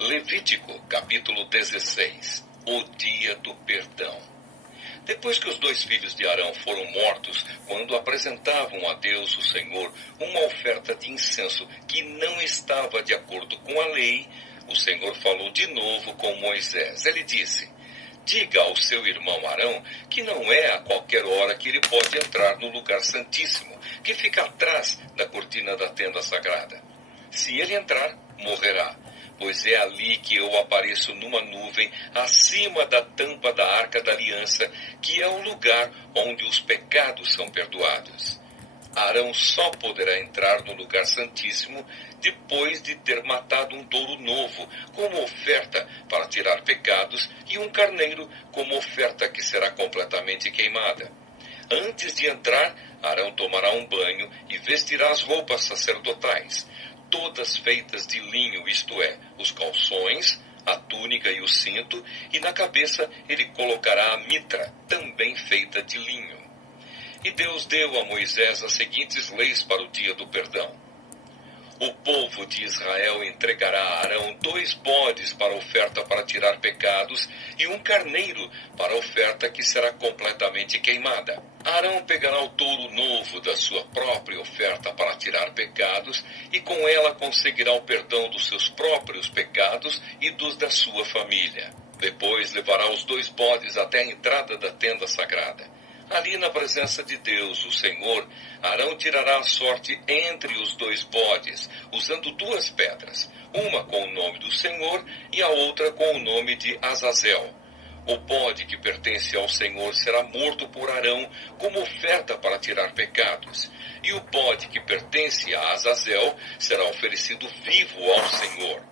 Levítico, capítulo 16. O dia do perdão. Depois que os dois filhos de Arão foram mortos, quando apresentavam a Deus, o Senhor, uma oferta de incenso que não estava de acordo com a lei, o Senhor falou de novo com Moisés. Ele disse: diga ao seu irmão Arão que não é a qualquer hora que ele pode entrar no lugar santíssimo, que fica atrás da cortina da tenda sagrada. Se ele entrar, morrerá, pois é ali que eu apareço numa nuvem acima da tampa da Arca da Aliança, que é o lugar onde os pecados são perdoados. Arão só poderá entrar no lugar santíssimo depois de ter matado um touro novo como oferta para tirar pecados e um carneiro como oferta que será completamente queimada. Antes de entrar, Arão tomará um banho e vestirá as roupas sacerdotais, todas feitas de linho, isto é, os calções, a túnica e o cinto, e na cabeça ele colocará a mitra, também feita de linho. E Deus deu a Moisés as seguintes leis para o dia do perdão. O povo de Israel entregará a Arão 2 bodes para oferta para tirar pecados e um carneiro para oferta que será completamente queimada. Arão pegará o touro novo da sua própria oferta para tirar pecados e com ela conseguirá o perdão dos seus próprios pecados e dos da sua família. Depois levará os 2 bodes até a entrada da tenda sagrada. Ali na presença de Deus, o Senhor, Arão tirará a sorte entre os 2 bodes, usando 2 pedras, uma com o nome do Senhor e a outra com o nome de Azazel. O bode que pertence ao Senhor será morto por Arão como oferta para tirar pecados, e o bode que pertence a Azazel será oferecido vivo ao Senhor.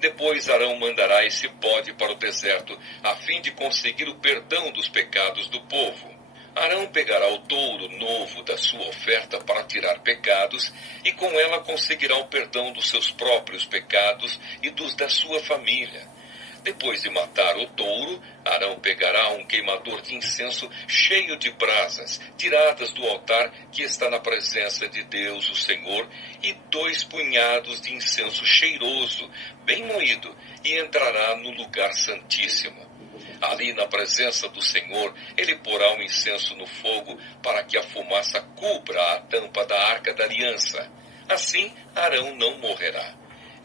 Depois Arão mandará esse bode para o deserto, a fim de conseguir o perdão dos pecados do povo. Arão pegará o touro novo da sua oferta para tirar pecados, e com ela conseguirá o perdão dos seus próprios pecados e dos da sua família. Depois de matar o touro, Arão pegará um queimador de incenso cheio de brasas, tiradas do altar que está na presença de Deus, o Senhor, e 2 punhados de incenso cheiroso, bem moído, e entrará no lugar santíssimo. Ali na presença do Senhor, ele porá um incenso no fogo para que a fumaça cubra a tampa da Arca da Aliança. Assim, Arão não morrerá.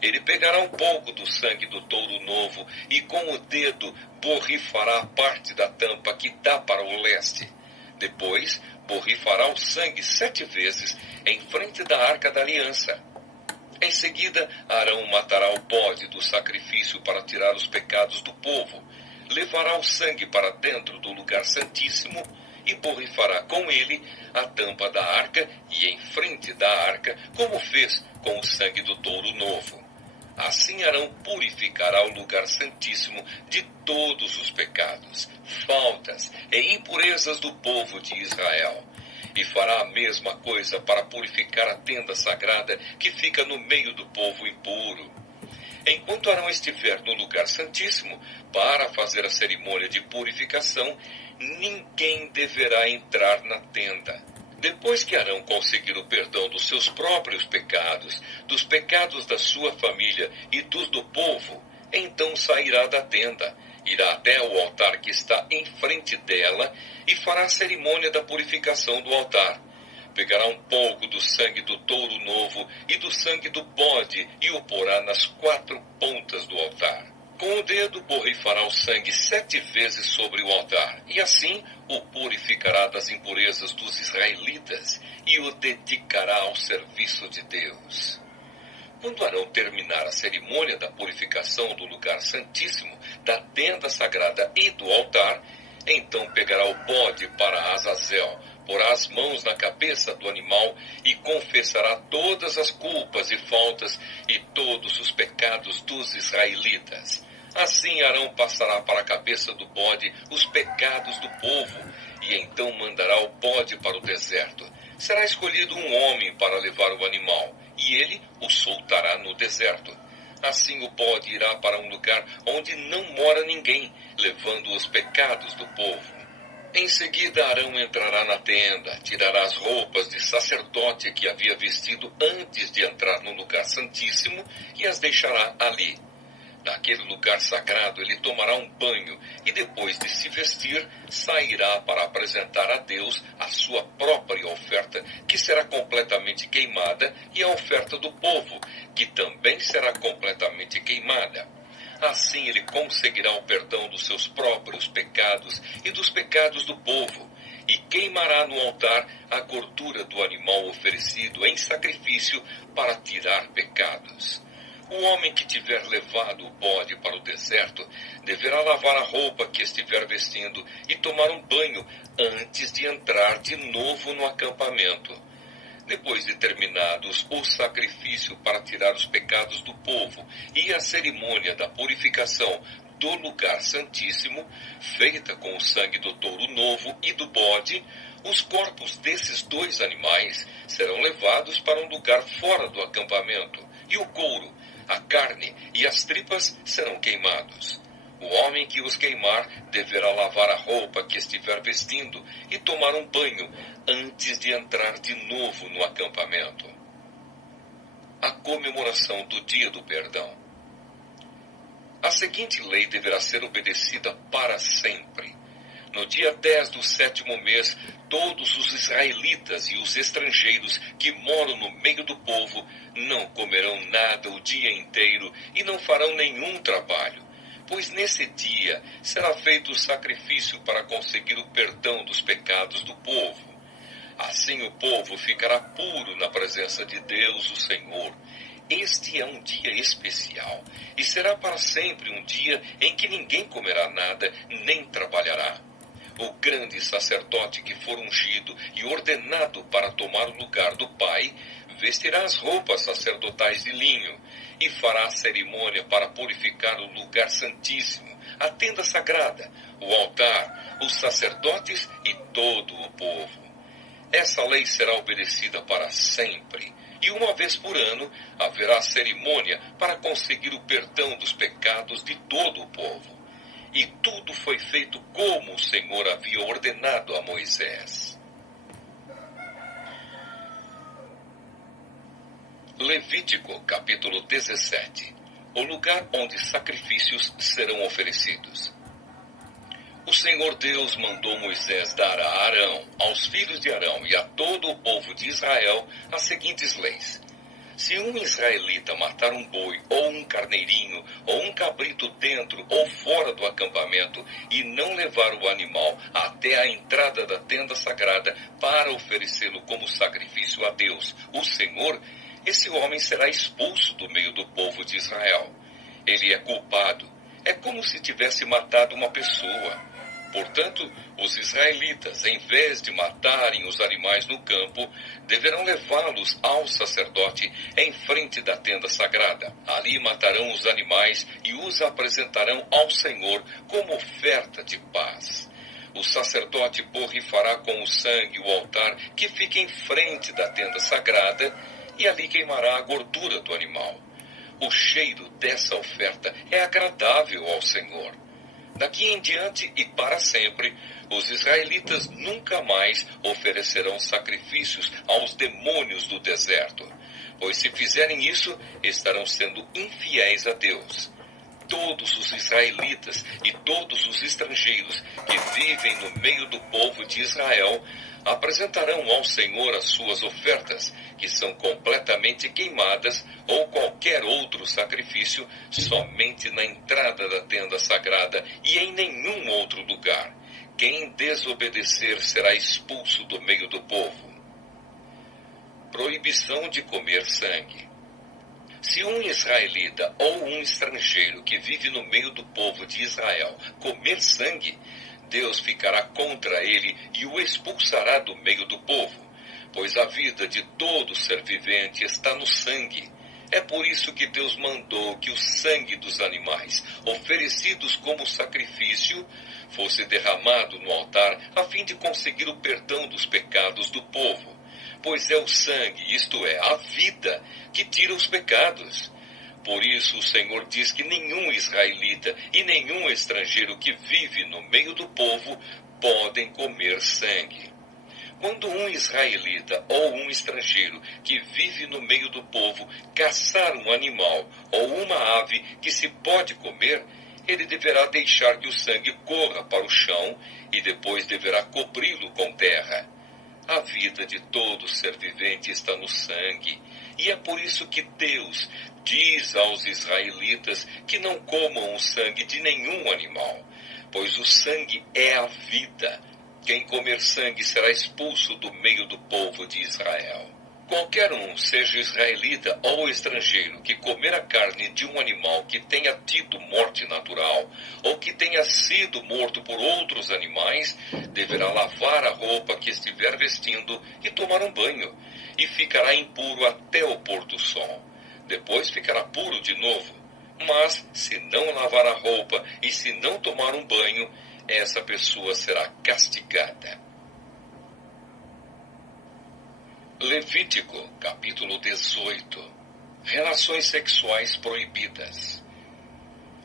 Ele pegará um pouco do sangue do touro novo e com o dedo borrifará a parte da tampa que dá para o leste. Depois, borrifará o sangue 7 vezes em frente da Arca da Aliança. Em seguida, Arão matará o bode do sacrifício para tirar os pecados do povo. Levará o sangue para dentro do lugar santíssimo e borrifará com ele a tampa da arca e em frente da arca, como fez com o sangue do touro novo. Assim Arão purificará o lugar santíssimo de todos os pecados, faltas e impurezas do povo de Israel. E fará a mesma coisa para purificar a tenda sagrada que fica no meio do povo impuro. Enquanto Arão estiver no lugar santíssimo, para fazer a cerimônia de purificação, ninguém deverá entrar na tenda. Depois que Arão conseguir o perdão dos seus próprios pecados, dos pecados da sua família e dos do povo, então sairá da tenda, irá até o altar que está em frente dela e fará a cerimônia da purificação do altar. Pegará um pouco do sangue do touro novo e do sangue do bode e o porá nas 4 pontas do altar. Com o dedo borrifará o sangue 7 vezes sobre o altar, e assim o purificará das impurezas dos israelitas e o dedicará ao serviço de Deus. Quando Arão terminar a cerimônia da purificação do lugar santíssimo, da tenda sagrada e do altar, então pegará o bode para Azazel, porá as mãos na cabeça do animal e confessará todas as culpas e faltas e todos os pecados dos israelitas. Assim Arão passará para a cabeça do bode os pecados do povo, e então mandará o bode para o deserto. Será escolhido um homem para levar o animal, e ele o soltará no deserto. Assim o bode irá para um lugar onde não mora ninguém, levando os pecados do povo. Em seguida Arão entrará na tenda, tirará as roupas de sacerdote que havia vestido antes de entrar no lugar santíssimo e as deixará ali. Naquele lugar sagrado ele tomará um banho e depois de se vestir, sairá para apresentar a Deus a sua própria oferta, que será completamente queimada, e a oferta do povo, que também será completamente queimada. Assim ele conseguirá o perdão dos seus próprios pecados e dos pecados do povo, e queimará no altar a gordura do animal oferecido em sacrifício para tirar pecados. O homem que tiver levado o bode para o deserto deverá lavar a roupa que estiver vestindo e tomar um banho antes de entrar de novo no acampamento. Depois de terminados o sacrifício para tirar os pecados do povo e a cerimônia da purificação do lugar santíssimo, feita com o sangue do touro novo e do bode, os corpos desses dois animais serão levados para um lugar fora do acampamento, e o couro, a carne e as tripas serão queimados. O homem que os queimar deverá lavar a roupa que estiver vestindo e tomar um banho antes de entrar de novo no acampamento. A comemoração do Dia do Perdão. A seguinte lei deverá ser obedecida para sempre. No dia 10 do 7º mês, todos os israelitas e os estrangeiros que moram no meio do povo não comerão nada o dia inteiro e não farão nenhum trabalho, pois nesse dia será feito o sacrifício para conseguir o perdão dos pecados do povo. Assim o povo ficará puro na presença de Deus, o Senhor. Este é um dia especial e será para sempre um dia em que ninguém comerá nada nem trabalhará. O grande sacerdote que for ungido e ordenado para tomar o lugar do Pai, vestirá as roupas sacerdotais de linho e fará a cerimônia para purificar o lugar santíssimo, a tenda sagrada, o altar, os sacerdotes e todo o povo. Essa lei será obedecida para sempre, e uma vez por ano haverá cerimônia para conseguir o perdão dos pecados de todo o povo. E tudo foi feito como o Senhor havia ordenado a Moisés. Levítico, capítulo 17. O lugar onde sacrifícios serão oferecidos. O Senhor Deus mandou Moisés dar a Arão, aos filhos de Arão e a todo o povo de Israel as seguintes leis. Se um israelita matar um boi, ou um carneirinho, ou um cabrito dentro ou fora do acampamento e não levar o animal até a entrada da tenda sagrada para oferecê-lo como sacrifício a Deus, o Senhor, esse homem será expulso do meio do povo de Israel. Ele é culpado. É como se tivesse matado uma pessoa. Portanto, os israelitas, em vez de matarem os animais no campo, deverão levá-los ao sacerdote em frente da tenda sagrada. Ali matarão os animais e os apresentarão ao Senhor como oferta de paz. O sacerdote borrifará com o sangue o altar que fica em frente da tenda sagrada e ali queimará a gordura do animal. O cheiro dessa oferta é agradável ao Senhor. Daqui em diante e para sempre, os israelitas nunca mais oferecerão sacrifícios aos demônios do deserto, pois se fizerem isso, estarão sendo infiéis a Deus. Todos os israelitas e todos os estrangeiros que vivem no meio do povo de Israel apresentarão ao Senhor as suas ofertas, que são completamente queimadas, ou qualquer outro sacrifício, somente na entrada da tenda sagrada e em nenhum outro lugar. Quem desobedecer será expulso do meio do povo. Proibição de comer sangue. Se um israelita ou um estrangeiro que vive no meio do povo de Israel comer sangue, Deus ficará contra ele e o expulsará do meio do povo, pois a vida de todo ser vivente está no sangue. É por isso que Deus mandou que o sangue dos animais, oferecidos como sacrifício, fosse derramado no altar a fim de conseguir o perdão dos pecados do povo. Pois é o sangue, isto é, a vida, que tira os pecados. Por isso o Senhor diz que nenhum israelita e nenhum estrangeiro que vive no meio do povo podem comer sangue. Quando um israelita ou um estrangeiro que vive no meio do povo caçar um animal ou uma ave que se pode comer, ele deverá deixar que o sangue corra para o chão e depois deverá cobri-lo com terra. A vida de todo ser vivente está no sangue, e é por isso que Deus diz aos israelitas que não comam o sangue de nenhum animal, pois o sangue é a vida. Quem comer sangue será expulso do meio do povo de Israel. Qualquer um, seja israelita ou estrangeiro, que comer a carne de um animal que tenha tido morte natural ou que tenha sido morto por outros animais, deverá lavar a roupa que estiver vestindo e tomar um banho, e ficará impuro até o pôr do sol. Depois ficará puro de novo. Mas, se não lavar a roupa e se não tomar um banho, essa pessoa será castigada. Levítico, capítulo 18. Relações sexuais proibidas.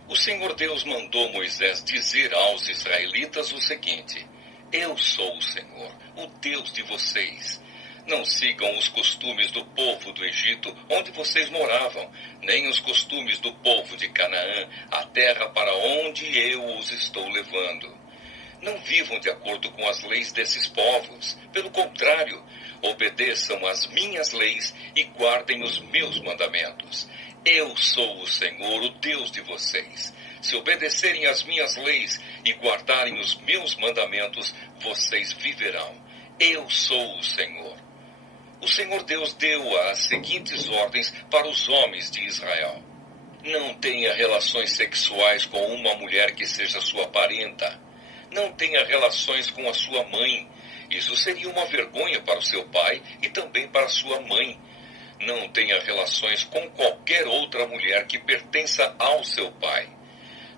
O Senhor Deus mandou Moisés dizer aos israelitas o seguinte: Eu sou o Senhor, o Deus de vocês. Não sigam os costumes do povo do Egito, onde vocês moravam, nem os costumes do povo de Canaã, a terra para onde eu os estou levando. Não vivam de acordo com as leis desses povos. Pelo contrário, obedeçam às minhas leis e guardem os meus mandamentos. Eu sou o Senhor, o Deus de vocês. Se obedecerem às minhas leis e guardarem os meus mandamentos, vocês viverão. Eu sou o Senhor. O Senhor Deus deu as seguintes ordens para os homens de Israel: Não tenha relações sexuais com uma mulher que seja sua parenta. Não tenha relações com a sua mãe. Isso seria uma vergonha para o seu pai e também para a sua mãe. Não tenha relações com qualquer outra mulher que pertença ao seu pai.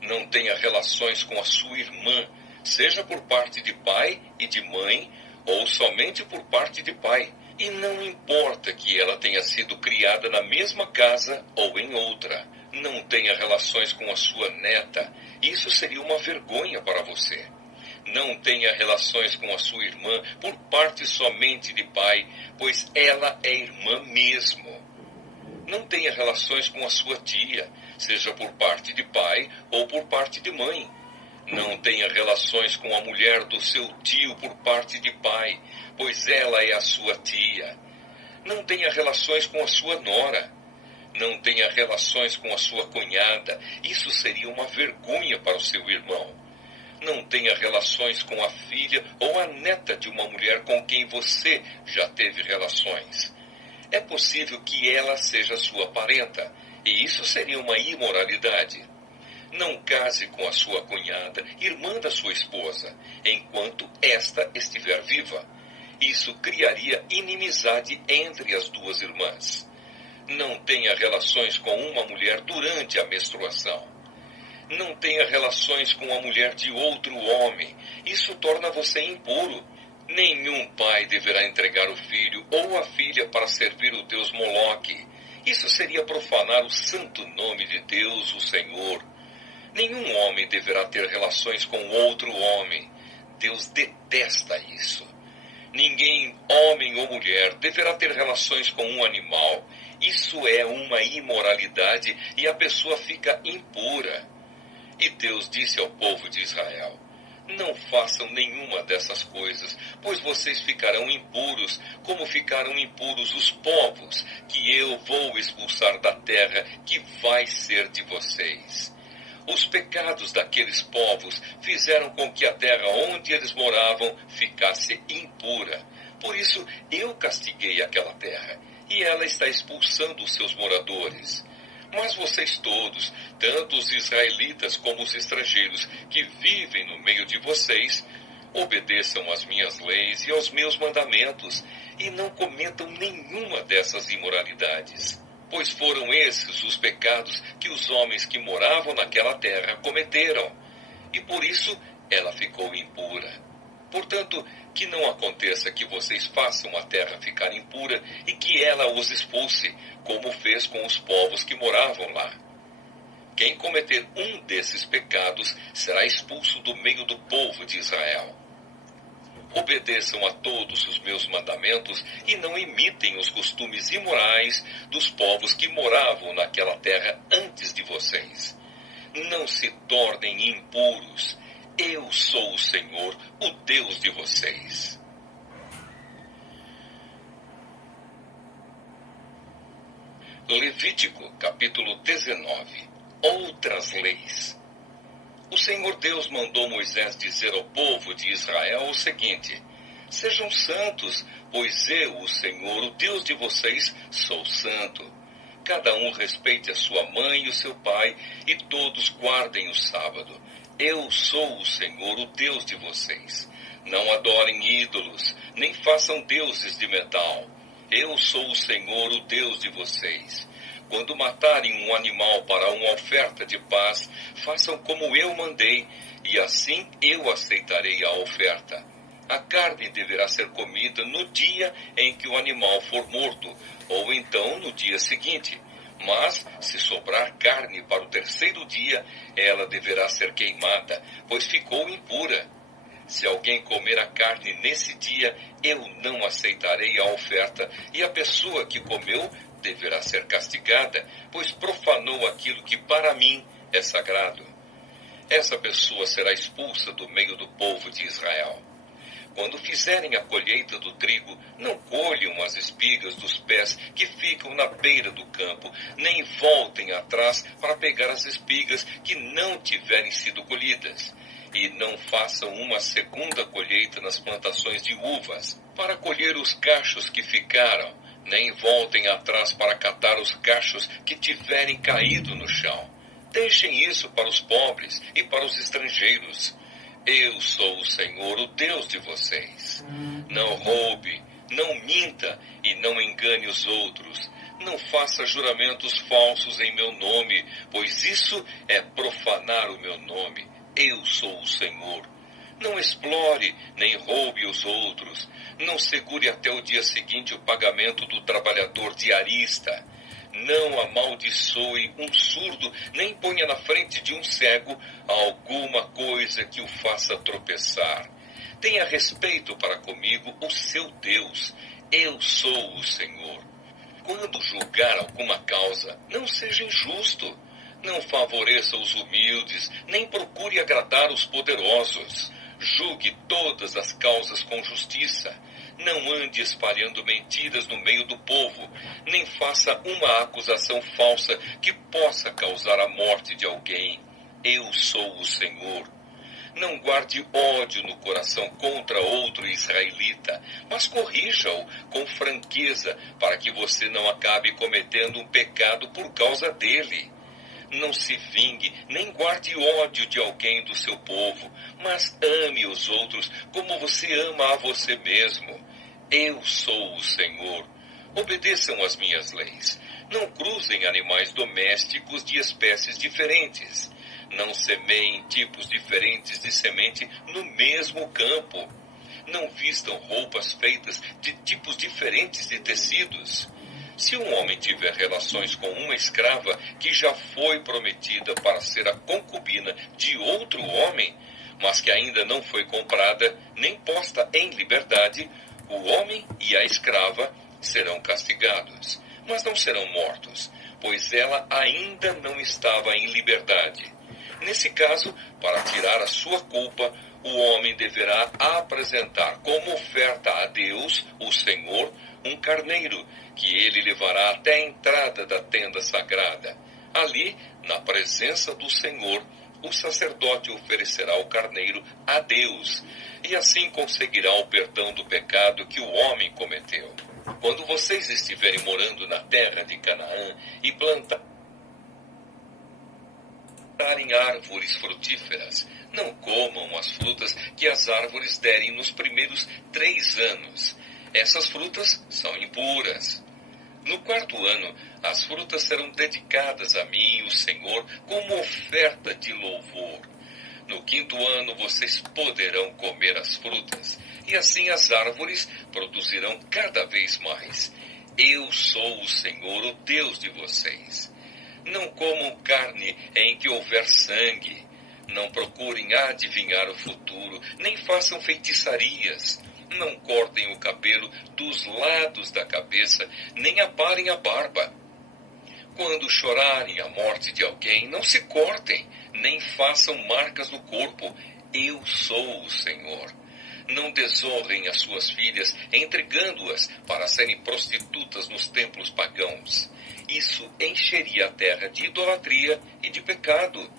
Não tenha relações com a sua irmã, seja por parte de pai e de mãe, ou somente por parte de pai. E não importa que ela tenha sido criada na mesma casa ou em outra. Não tenha relações com a sua neta. Isso seria uma vergonha para você. Não tenha relações com a sua irmã por parte somente de pai, pois ela é irmã mesmo. Não tenha relações com a sua tia, seja por parte de pai ou por parte de mãe. Não tenha relações com a mulher do seu tio por parte de pai, pois ela é a sua tia. Não tenha relações com a sua nora. Não tenha relações com a sua cunhada. Isso seria uma vergonha para o seu irmão. Não tenha relações com a filha ou a neta de uma mulher com quem você já teve relações. É possível que ela seja sua parenta, e isso seria uma imoralidade. Não case com a sua cunhada, irmã da sua esposa, enquanto esta estiver viva. Isso criaria inimizade entre as duas irmãs. Não tenha relações com uma mulher durante a menstruação. Não tenha relações com a mulher de outro homem. Isso torna você impuro. Nenhum pai deverá entregar o filho ou a filha para servir o deus Moloque. Isso seria profanar o santo nome de Deus, o Senhor. Nenhum homem deverá ter relações com outro homem. Deus detesta isso. Ninguém, homem ou mulher, deverá ter relações com um animal. Isso é uma imoralidade e a pessoa fica impura. E Deus disse ao povo de Israel: Não façam nenhuma dessas coisas, pois vocês ficarão impuros, como ficaram impuros os povos que eu vou expulsar da terra que vai ser de vocês. Os pecados daqueles povos fizeram com que a terra onde eles moravam ficasse impura. Por isso eu castiguei aquela terra, e ela está expulsando os seus moradores. Mas vocês todos, tanto os israelitas como os estrangeiros que vivem no meio de vocês, obedeçam às minhas leis e aos meus mandamentos, e não cometam nenhuma dessas imoralidades. Pois foram esses os pecados que os homens que moravam naquela terra cometeram, e por isso ela ficou impura. Portanto, que não aconteça que vocês façam a terra ficar impura e que ela os expulse, como fez com os povos que moravam lá. Quem cometer um desses pecados será expulso do meio do povo de Israel. Obedeçam a todos os meus mandamentos e não imitem os costumes imorais dos povos que moravam naquela terra antes de vocês. Não se tornem impuros. Eu sou o Senhor, o Deus de vocês. Levítico, capítulo 19. Outras leis. O Senhor Deus mandou Moisés dizer ao povo de Israel o seguinte: sejam santos, pois eu, o Senhor, o Deus de vocês, sou santo. Cada um respeite a sua mãe e o seu pai, e todos guardem o sábado. Eu sou o Senhor, o Deus de vocês. Não adorem ídolos, nem façam deuses de metal. Eu sou o Senhor, o Deus de vocês. Quando matarem um animal para uma oferta de paz, façam como eu mandei, e assim eu aceitarei a oferta. A carne deverá ser comida no dia em que o animal for morto, ou então no dia seguinte. Mas, se sobrar carne para o terceiro dia, ela deverá ser queimada, pois ficou impura. Se alguém comer a carne nesse dia, eu não aceitarei a oferta, e a pessoa que comeu deverá ser castigada, pois profanou aquilo que para mim é sagrado. Essa pessoa será expulsa do meio do povo de Israel. Quando fizerem a colheita do trigo, não colham as espigas dos pés que ficam na beira do campo, nem voltem atrás para pegar as espigas que não tiverem sido colhidas. E não façam uma segunda colheita nas plantações de uvas, para colher os cachos que ficaram, nem voltem atrás para catar os cachos que tiverem caído no chão. Deixem isso para os pobres e para os estrangeiros. Eu sou o Senhor, o Deus de vocês. Não roube, não minta e não engane os outros. Não faça juramentos falsos em meu nome, pois isso é profanar o meu nome. Eu sou o Senhor. Não explore, nem roube os outros. Não segure até o dia seguinte o pagamento do trabalhador diarista. Não amaldiçoe um surdo, nem ponha na frente de um cego alguma coisa que o faça tropeçar. Tenha respeito para comigo, o seu Deus. Eu sou o Senhor. Quando julgar alguma causa, não seja injusto. Não favoreça os humildes, nem procure agradar os poderosos. Julgue todas as causas com justiça. Não ande espalhando mentiras no meio do povo, nem faça uma acusação falsa que possa causar a morte de alguém. Eu sou o Senhor. Não guarde ódio no coração contra outro israelita, mas corrija-o com franqueza, para que você não acabe cometendo um pecado por causa dele. Não se vingue, nem guarde ódio de alguém do seu povo, mas ame os outros como você ama a você mesmo. Eu sou o Senhor. Obedeçam às minhas leis. Não cruzem animais domésticos de espécies diferentes. Não semeiem tipos diferentes de semente no mesmo campo. Não vistam roupas feitas de tipos diferentes de tecidos. Se um homem tiver relações com uma escrava que já foi prometida para ser a concubina de outro homem, mas que ainda não foi comprada nem posta em liberdade, o homem e a escrava serão castigados, mas não serão mortos, pois ela ainda não estava em liberdade. Nesse caso, para tirar a sua culpa, o homem deverá apresentar como oferta a Deus, o Senhor, um carneiro, que ele levará até a entrada da tenda sagrada. Ali, na presença do Senhor, o sacerdote oferecerá o carneiro a Deus, e assim conseguirá o perdão do pecado que o homem cometeu. Quando vocês estiverem morando na terra de Canaã e plantarem árvores frutíferas, não comam as frutas que as árvores derem nos primeiros 3 anos. Essas frutas são impuras. No 4º ano, as frutas serão dedicadas a mim, o Senhor, como oferta de louvor. No 5º ano, vocês poderão comer as frutas, e assim as árvores produzirão cada vez mais. Eu sou o Senhor, o Deus de vocês. Não comam carne em que houver sangue. Não procurem adivinhar o futuro, nem façam feitiçarias. Não cortem o cabelo dos lados da cabeça, nem aparem a barba. Quando chorarem a morte de alguém, não se cortem, nem façam marcas no corpo. Eu sou o Senhor. Não desonrem as suas filhas, entregando-as para serem prostitutas nos templos pagãos. Isso encheria a terra de idolatria e de pecado.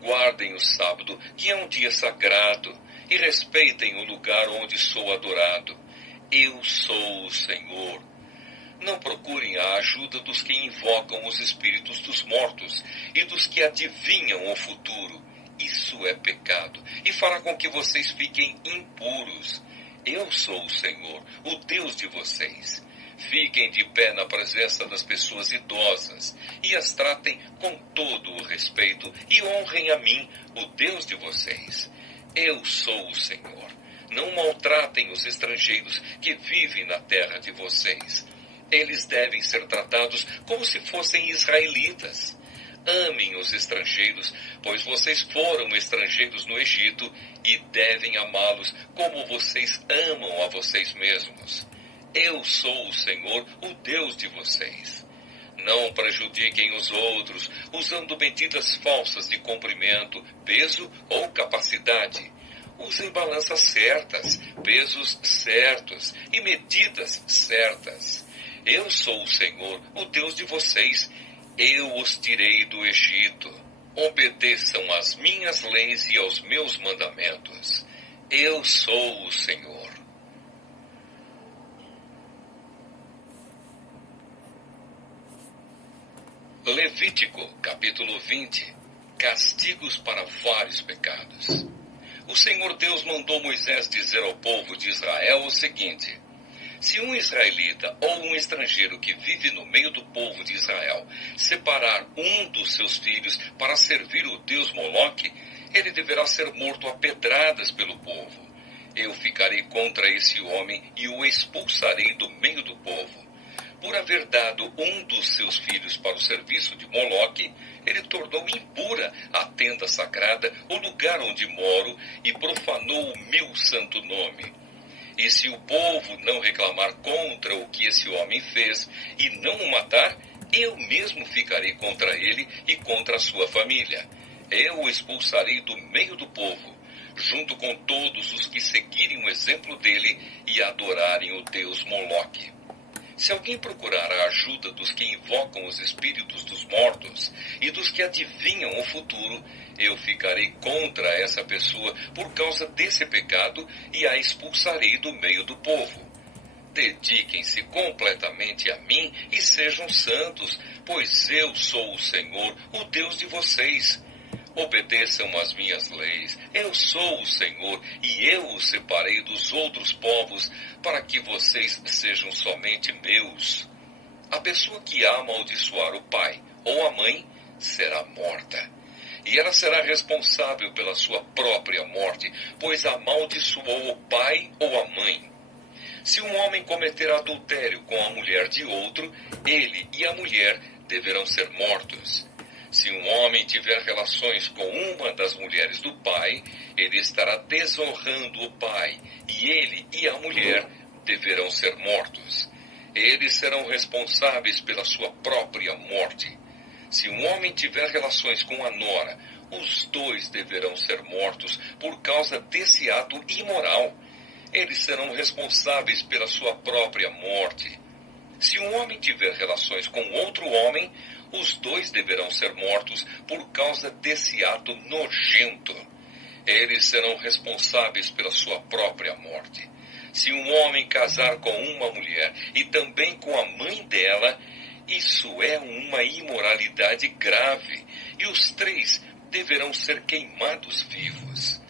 Guardem o sábado, que é um dia sagrado, e respeitem o lugar onde sou adorado. Eu sou o Senhor. Não procurem a ajuda dos que invocam os espíritos dos mortos e dos que adivinham o futuro. Isso é pecado e fará com que vocês fiquem impuros. Eu sou o Senhor, o Deus de vocês. Fiquem de pé na presença das pessoas idosas e as tratem com todo o respeito e honrem a mim, o Deus de vocês. Eu sou o Senhor. Não maltratem os estrangeiros que vivem na terra de vocês. Eles devem ser tratados como se fossem israelitas. Amem os estrangeiros, pois vocês foram estrangeiros no Egito e devem amá-los como vocês amam a vocês mesmos. Eu sou o Senhor, o Deus de vocês. Não prejudiquem os outros, usando medidas falsas de comprimento, peso ou capacidade. Usem balanças certas, pesos certos e medidas certas. Eu sou o Senhor, o Deus de vocês. Eu os tirei do Egito. Obedeçam às minhas leis e aos meus mandamentos. Eu sou o Senhor. Levítico, capítulo 20. Castigos para vários pecados. O Senhor Deus mandou Moisés dizer ao povo de Israel o seguinte: se um israelita ou um estrangeiro que vive no meio do povo de Israel separar um dos seus filhos para servir o deus Moloque, ele deverá ser morto a pedradas pelo povo. Eu ficarei contra esse homem e o expulsarei do meio do povo. Por haver dado um dos seus filhos para o serviço de Moloque, ele tornou impura a tenda sagrada, o lugar onde moro, e profanou o meu santo nome. E se o povo não reclamar contra o que esse homem fez e não o matar, eu mesmo ficarei contra ele e contra a sua família. Eu o expulsarei do meio do povo, junto com todos os que seguirem o exemplo dele e adorarem o deus Moloque. Se alguém procurar a ajuda dos que invocam os espíritos dos mortos e dos que adivinham o futuro, eu ficarei contra essa pessoa por causa desse pecado e a expulsarei do meio do povo. Dediquem-se completamente a mim e sejam santos, pois eu sou o Senhor, o Deus de vocês. Obedeçam às minhas leis. Eu sou o Senhor e eu os separei dos outros povos para que vocês sejam somente meus. A pessoa que amaldiçoar o pai ou a mãe será morta. E ela será responsável pela sua própria morte, pois amaldiçoou o pai ou a mãe. Se um homem cometer adultério com a mulher de outro, ele e a mulher deverão ser mortos. Se um homem tiver relações com uma das mulheres do pai, ele estará desonrando o pai, e ele e a mulher deverão ser mortos. Eles serão responsáveis pela sua própria morte. Se um homem tiver relações com a nora, os dois deverão ser mortos por causa desse ato imoral. Eles serão responsáveis pela sua própria morte. Se um homem tiver relações com outro homem, os dois deverão ser mortos por causa desse ato nojento. Eles serão responsáveis pela sua própria morte. Se um homem casar com uma mulher e também com a mãe dela, isso é uma imoralidade grave, e os três deverão ser queimados vivos.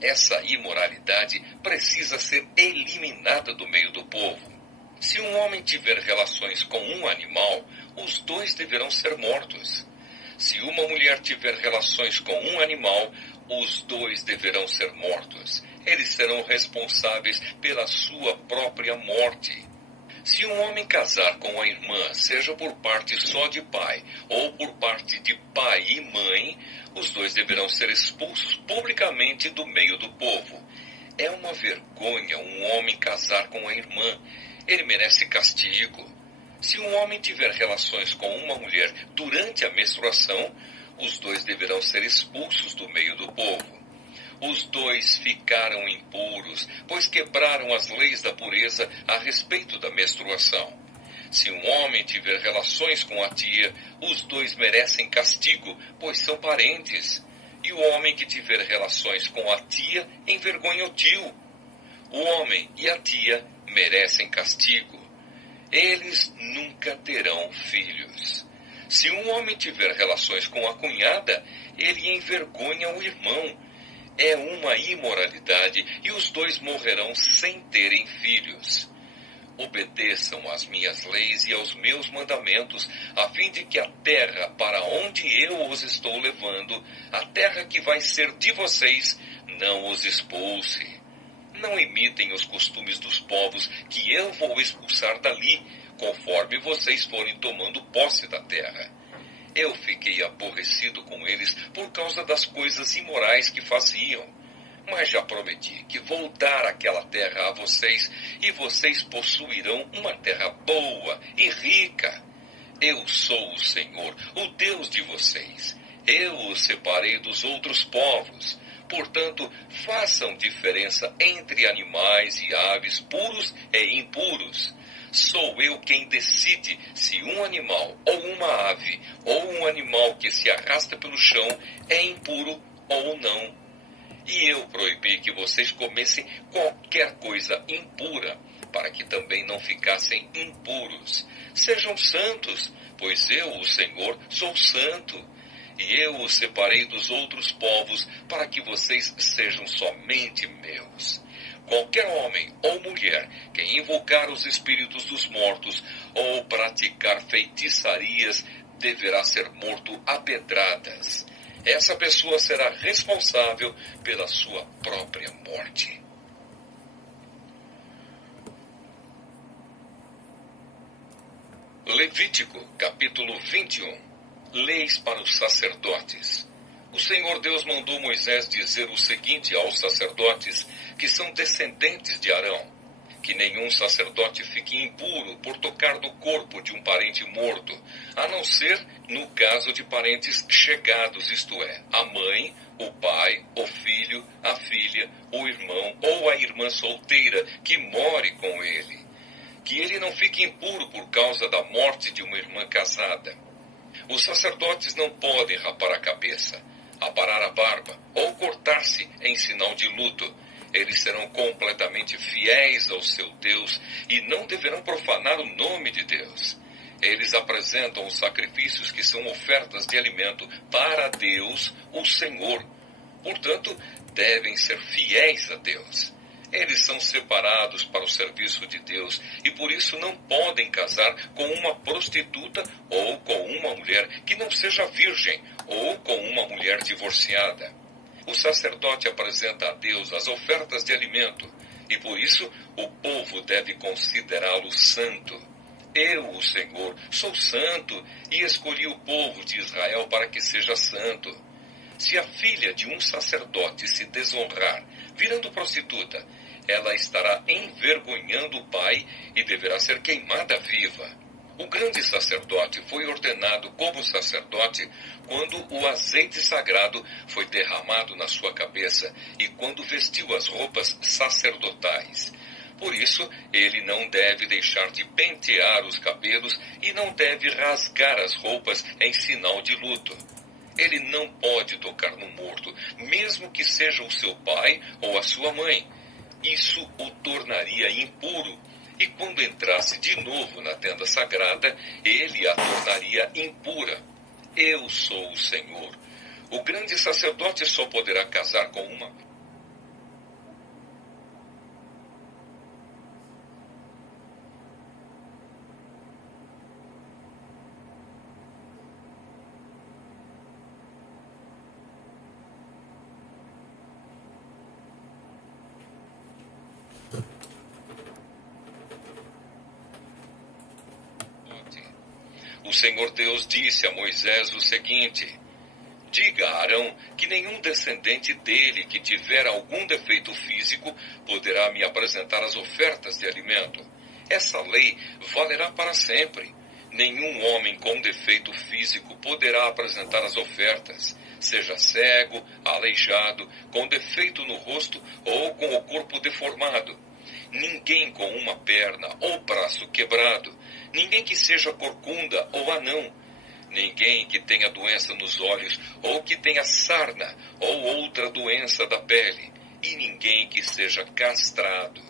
Essa imoralidade precisa ser eliminada do meio do povo. Se um homem tiver relações com um animal, os dois deverão ser mortos. Se uma mulher tiver relações com um animal, os dois deverão ser mortos. Eles serão responsáveis pela sua própria morte. Se um homem casar com a irmã, seja por parte só de pai ou por parte de pai e mãe, os dois deverão ser expulsos publicamente do meio do povo. É uma vergonha um homem casar com a irmã. Ele merece castigo. Se um homem tiver relações com uma mulher durante a menstruação, os dois deverão ser expulsos do meio do povo. Os dois ficaram impuros, pois quebraram as leis da pureza a respeito da menstruação. Se um homem tiver relações com a tia, os dois merecem castigo, pois são parentes. E o homem que tiver relações com a tia envergonha o tio. O homem e a tia merecem castigo. Eles nunca terão filhos. Se um homem tiver relações com a cunhada, ele envergonha o irmão. É uma imoralidade e os dois morrerão sem terem filhos. Obedeçam às minhas leis e aos meus mandamentos, a fim de que a terra para onde eu os estou levando, a terra que vai ser de vocês, não os expulse. Não imitem os costumes dos povos que eu vou expulsar dali, conforme vocês forem tomando posse da terra. Eu fiquei aborrecido com eles por causa das coisas imorais que faziam. Mas já prometi que vou dar aquela terra a vocês, e vocês possuirão uma terra boa e rica. Eu sou o Senhor, o Deus de vocês. Eu os separei dos outros povos. Portanto, façam diferença entre animais e aves puros e impuros. Sou eu quem decide se um animal ou uma ave ou um animal que se arrasta pelo chão é impuro ou não. E eu proibi que vocês comessem qualquer coisa impura, para que também não ficassem impuros. Sejam santos, pois eu, o Senhor, sou santo. E eu os separei dos outros povos, para que vocês sejam somente meus. Qualquer homem ou mulher que invocar os espíritos dos mortos ou praticar feitiçarias deverá ser morto a pedradas. Essa pessoa será responsável pela sua própria morte. Levítico, capítulo 21. Leis para os sacerdotes. O Senhor Deus mandou Moisés dizer o seguinte aos sacerdotes que são descendentes de Arão: que nenhum sacerdote fique impuro por tocar no corpo de um parente morto, a não ser no caso de parentes chegados, isto é, a mãe, o pai, o filho, a filha, o irmão ou a irmã solteira que more com ele. Que ele não fique impuro por causa da morte de uma irmã casada. Os sacerdotes não podem rapar a cabeça, aparar a barba ou cortar-se em sinal de luto. Eles serão completamente fiéis ao seu Deus e não deverão profanar o nome de Deus. Eles apresentam os sacrifícios que são ofertas de alimento para Deus, o Senhor. Portanto, devem ser fiéis a Deus. Eles são separados para o serviço de Deus e por isso não podem casar com uma prostituta ou com uma mulher que não seja virgem ou com uma mulher divorciada. O sacerdote apresenta a Deus as ofertas de alimento e por isso o povo deve considerá-lo santo. Eu, o Senhor, sou santo e escolhi o povo de Israel para que seja santo. Se a filha de um sacerdote se desonrar, virando prostituta, ela estará envergonhando o pai e deverá ser queimada viva. O grande sacerdote foi ordenado como sacerdote quando o azeite sagrado foi derramado na sua cabeça e quando vestiu as roupas sacerdotais. Por isso, ele não deve deixar de pentear os cabelos e não deve rasgar as roupas em sinal de luto. Ele não pode tocar no morto, mesmo que seja o seu pai ou a sua mãe. Isso o tornaria impuro, e quando entrasse de novo na tenda sagrada, ele a tornaria impura. Eu sou o Senhor. O grande sacerdote só poderá casar com uma o Senhor Deus disse a Moisés o seguinte: diga a Arão que nenhum descendente dele que tiver algum defeito físico poderá me apresentar as ofertas de alimento. Essa lei valerá para sempre. Nenhum homem com defeito físico poderá apresentar as ofertas, seja cego, aleijado, com defeito no rosto ou com o corpo deformado. Ninguém com uma perna ou braço quebrado, ninguém que seja corcunda ou anão, ninguém que tenha doença nos olhos ou que tenha sarna ou outra doença da pele, e ninguém que seja castrado.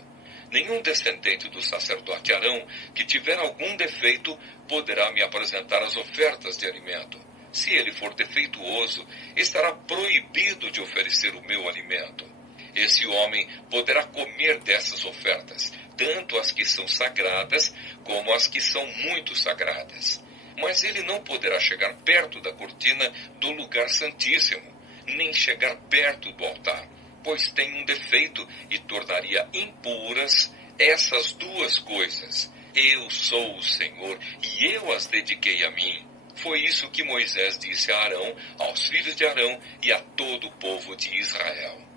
Nenhum descendente do sacerdote Arão que tiver algum defeito poderá me apresentar as ofertas de alimento. Se ele for defeituoso, estará proibido de oferecer o meu alimento. Esse homem poderá comer dessas ofertas, tanto as que são sagradas como as que são muito sagradas. Mas ele não poderá chegar perto da cortina do lugar santíssimo, nem chegar perto do altar, pois tem um defeito e tornaria impuras essas duas coisas. Eu sou o Senhor e eu as dediquei a mim. Foi isso que Moisés disse a Arão, aos filhos de Arão e a todo o povo de Israel.